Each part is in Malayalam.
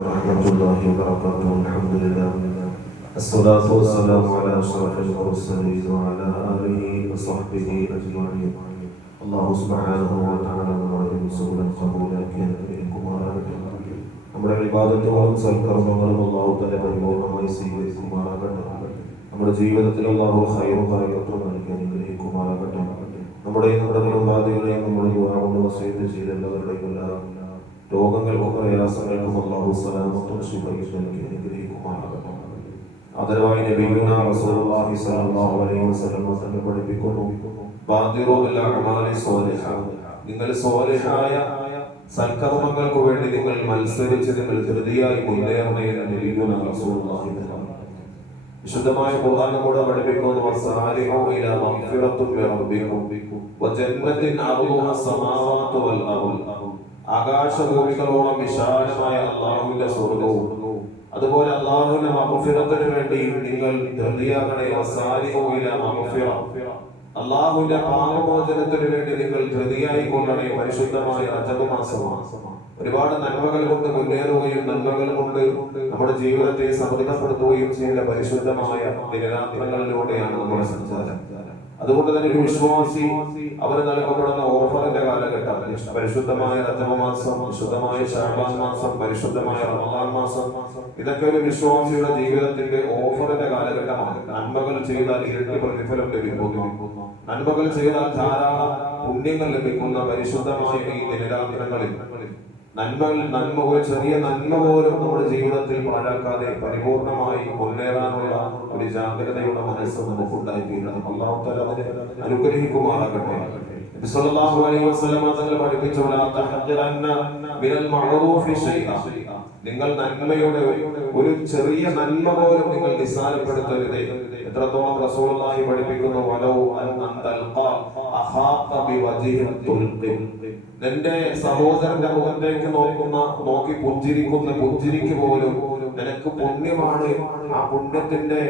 ورحمة الله وبركاته الحمد لله الصلاة والسلام على أشرف المرسلين وعلى آله وصحبه أجمعين الله سبحانه وتعالى നമ്മുടെ സുഹൃം കബൂലാക്കി അനുഗ്രഹിക്കുമാറാകട്ടെ നമ്മുടെ വിവാദത്തോളം സൽക്കർമ്മങ്ങളും അള്ളാഹു തന്നെ പരിപൂർണമായി സ്വീകരിക്കുമാറാകട്ടെ നമ്മുടെ ജീവിതത്തിൽ അള്ളാഹു ഹൈറും കാര്യത്വം നൽകി അനുഗ്രഹിക്കുമാറാകട്ടെ നമ്മുടെയും നമ്മുടെ കുടുംബാദികളെയും നമ്മുടെ കൊണ്ട് വസീത് ചെയ്ത എല്ലാവരുടെയും എല്ലാം രോഗങ്ങൾക്കും പ്രയാസങ്ങൾക്കും അള്ളാഹു സലാമത്തും ശുഭയും നൽകി അനുഗ്രഹിക്കുമാറാകട്ടെ. ആദരവായി നബീന റസൂലുള്ളാഹി സ്വല്ലല്ലാഹു അലൈഹി വസല്ലം തന്നെ പഠിപ്പിക്കുന്നു. ബാദിറു നിങ്ങൾ സ്വാലിഹായ സൽക്കർമ്മങ്ങൾക്ക് വേണ്ടി നിങ്ങൾ മത്സരിച്ച് നിങ്ങൾ ധൃതിയായി മുന്നേറണമെന്ന് നബിയുന റസൂലുള്ളാഹി വിശുദ്ധമായ ഖുർആൻ നമ്മോട് പഠിപ്പിക്കുന്നു. വസാലിഹു ഇലാ മഗ്ഫിറത്തും മിർ റബ്ബിക്കും വജന്നത്തിൻ അർളുഹ സമാവാതു വൽ ആകാശഭൂമികളോളം വിശാലമായ അള്ളാഹുവിന്റെ സ്വർഗവും അതുപോലെ അള്ളാഹുവിന്റെ മഹഫിറത്തിന് വേണ്ടി നിങ്ങൾ അള്ളാഹുവിന്റെ പാപമോചനത്തിന് വേണ്ടി നിങ്ങൾ ധൃതിയായി കൊള്ളണേ പരിശുദ്ധമായ റജബ് മാസമാണ്. ഒരുപാട് നന്മകൾ കൊണ്ട് മുന്നേറുകയും നന്മകൾ കൊണ്ട് നമ്മുടെ ജീവിതത്തെ സമൃദ്ധപ്പെടുത്തുകയും ചെയ്യുന്ന പരിശുദ്ധമായ ദിനരാത്രങ്ങളിലൂടെയാണ് നമ്മുടെ സഞ്ചാരം. അതുകൊണ്ട് തന്നെ വിശ്വാസി അവന് നൽകപ്പെടുന്ന ഓഫറിന്റെ കാലഘട്ടം. പരിശുദ്ധമായ രഥമമാസം ശുദ്ധമായ വിശുദ്ധമായ ശാബാൻ മാസം പരിശുദ്ധമായ റമദാൻ മാസം ഇതൊക്കെ ഒരു വിശ്വാസിയുടെ ജീവിതത്തിന്റെ ഓഫറിന്റെ കാലഘട്ടമാണ്. നന്മകൾ ചെയ്താൽ ഇരട്ടി പ്രതിഫലം ലഭിക്കുന്നു. നന്മകൾ ചെയ്താൽ ധാരാളം പുണ്യങ്ങൾ ലഭിക്കുന്ന പരിശുദ്ധമായ ഈ ദിനരാത്രങ്ങളിൽ നന്മകൾ നന്മ ഒരു ചെറിയ നന്മ പോലും നമ്മുടെ ജീവിതത്തിൽ പാഴാക്കാതെ പരിപൂർണമായി മുന്നേറാനുള്ള ഒരു ജാഗ്രതയുടെ മനസ്സ് നമുക്ക് ഉണ്ടായിത്തീരണം അനുഗ്രഹിക്കുമാറാകട്ടെ. നബി സല്ലല്ലാഹു അലൈഹി മഅറൂഫി നിങ്ങൾ നന്മയുടെ ഒരു ചെറിയ നന്മ പോലും നിങ്ങൾ നിസ്സാരപ്പെടുത്തരുത്. എത്രത്തോളം റസൂലുള്ളാഹി പഠിപ്പിക്കുന്നു? വലൗ അൻ തൽഖ അഖാഖ ബിവജ്ഹിൻ തുൽഖി നിന്റെ സഹോദരന്റെ മുഖത്തേക്ക് നോക്കുന്ന നോക്കി പുഞ്ചിരിക്കുന്ന പുഞ്ചിരിക്ക് പോലും നിനക്ക് പുണ്യമാണ്. ആ പുണ്യത്തിന്റെ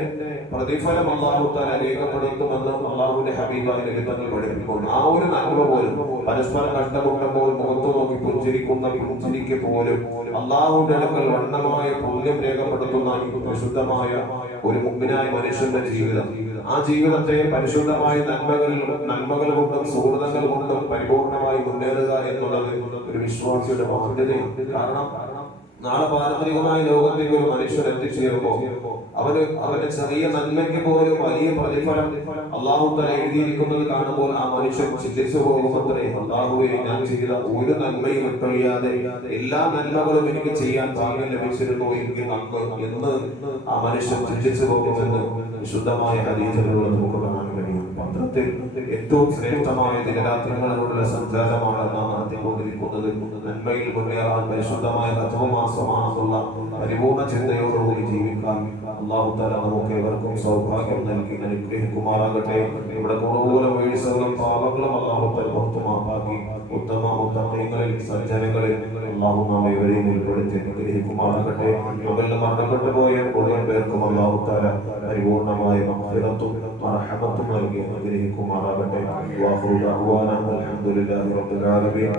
പ്രതിഫലം അള്ളാഹു താൻ രേഖപ്പെടുത്തുമെന്ന് അള്ളാഹുവിന്റെ ഹബീബായ ലളിതങ്ങൾ പഠിപ്പിക്കുന്നു. ആ ഒരു നന്മ പോലും പരസ്പരം കഷ്ടപ്പെട്ടപ്പോൾ മുഖത്ത് നോക്കി പുഞ്ചിരിക്കുന്ന പുഞ്ചിരിക്ക് പോലും അള്ളാഹുവിന്റെ അടുക്കൽ വണ്ണമായ പുണ്യം രേഖപ്പെടുത്തുന്ന പ്രശുദ്ധമായ ഒരു മുമ്പിനായ മനുഷ്യന്റെ ജീവിതം. ആ ജീവിതത്തെ പരിശുദ്ധമായ നന്മകൾ നന്മകൾ കൊണ്ടും സുഹൃതങ്ങൾ കൊണ്ടും പരിപൂർണമായി മുന്നേറുക എന്നുള്ളത് ഒരു വിശ്വാസിയുടെ ബാധ്യതയാണ് കാരണം നാളെ പാരമ്പരികമായ ലോകത്തിൽ ഒരു മനുഷ്യൻ എത്തിച്ചേരുമ്പോ അവന് അവന്റെ ചെറിയ നന്മയ്ക്ക് പോലും വലിയ പ്രതിഫലം അള്ളാഹു തല എഴുതിയിരിക്കുന്നത് കാണുമ്പോൾ ആ മനുഷ്യൻ ചിന്തിച്ചു പോകുമത്രേ അള്ളാഹുവെ ഞാൻ ചെയ്ത ഒരു നന്മയും വിട്ടൊഴിയാതെ എല്ലാ നന്മകളും എനിക്ക് ചെയ്യാൻ ഭാഗ്യം ലഭിച്ചിരുന്നു എങ്കിൽ നമുക്ക് എന്ന് ആ മനുഷ്യൻ ചിന്തിച്ചു പോകുമെന്ന് വിശുദ്ധമായ ഹരീതകളുള്ള നമുക്ക് കാണാൻ കഴിയും ഏറ്റവും ശ്രേഷ്ഠമായ ദിനരാത്രങ്ങളിലുള്ള സഞ്ചാരമാണ് നാം നടത്തിക്കൊണ്ടിരിക്കുന്നത് നന്മയിൽ മുന്നേറാൻ പരിശുദ്ധമായ മാസമാണെന്നുള്ള പരിപൂർണ ചിന്തയോടുകൂടി ജീവിക്കാൻ അള്ളാഹു താല നമുക്ക് ഏവർക്കും സൗഭാഗ്യം നൽകി അനുഗ്രഹിക്കുമാറാകട്ടെ. ഇവിടെ കൂടുതലും വീഴ്ചകളും പാപങ്ങളും അള്ളാഹു താല പുറത്തുമാക്കി ഉത്തമ ഉത്തമങ്ങളിൽ സജ്ജനങ്ങളിൽ അള്ളാഹു നാം ഇവരെയും ഉൾപ്പെടുത്തി അനുഗ്രഹിക്കുമാറാകട്ടെ. മകളിൽ മരണപ്പെട്ടു പോയ മുഴുവൻ പേർക്കും അള്ളാഹു താല പരിപൂർണമായ أيديكم على بقيت وآخر دعوانا الحمد لله رب العالمين.